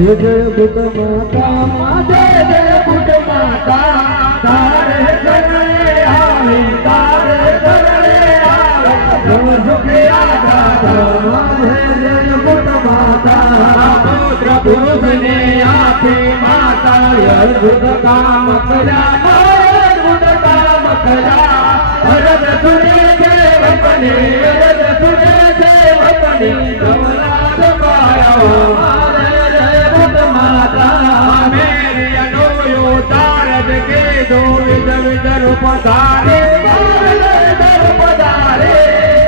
जय जय बुद्ध माता माते जय बुद्ध माता तारे शरणे आवे तारे शरणे आवे जब सुखिया दाता माते जय बुद्ध माता पुत्र पुरुष ने आपे माता अद्भुत काम करा अद्भुत काम करा अरद सुने देव बने अरद सुने देव बने कमलाद पाया दो विदर विदर पधारे विदर पधारे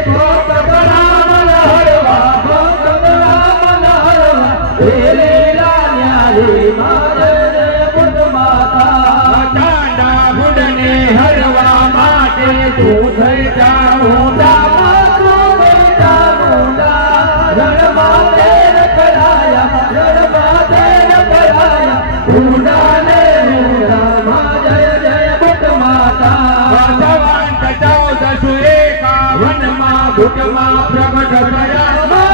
भोग बरामन हरवा भोग बरामन हरवा लीला न्यारी मारे बुद्ध माता चांडा बुडने हरवा माटे तू થઈ જા મુંડા रण माते रखलाया रण माते रखलाया मुंडा ने मुंडा भूतमा प्रगट दया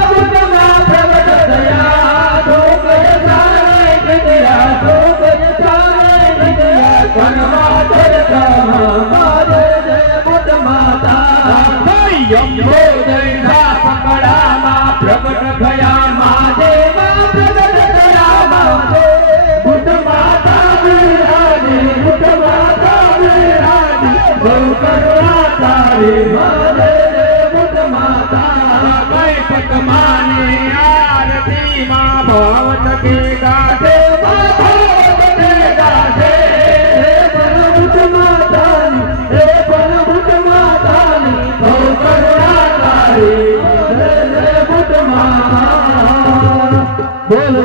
भूतमा प्रगट दया धोकय सारे विद्या धोकय सारे विद्या करमा चरता मारे जय बुद्ध माता यम्बो जय सा पकड़ा मा प्रगट भया महादेव प्रगट दया महादेव बुद्ध माता विराजे बुद्ध माता विराजे बहु करुणा तारे महादेव माने आरती मां भावत के गाथे भावत के गाथे हे परमुत मातानी हे परमुत मातानी हो करुणाकारी हे बुद्ध माता बोल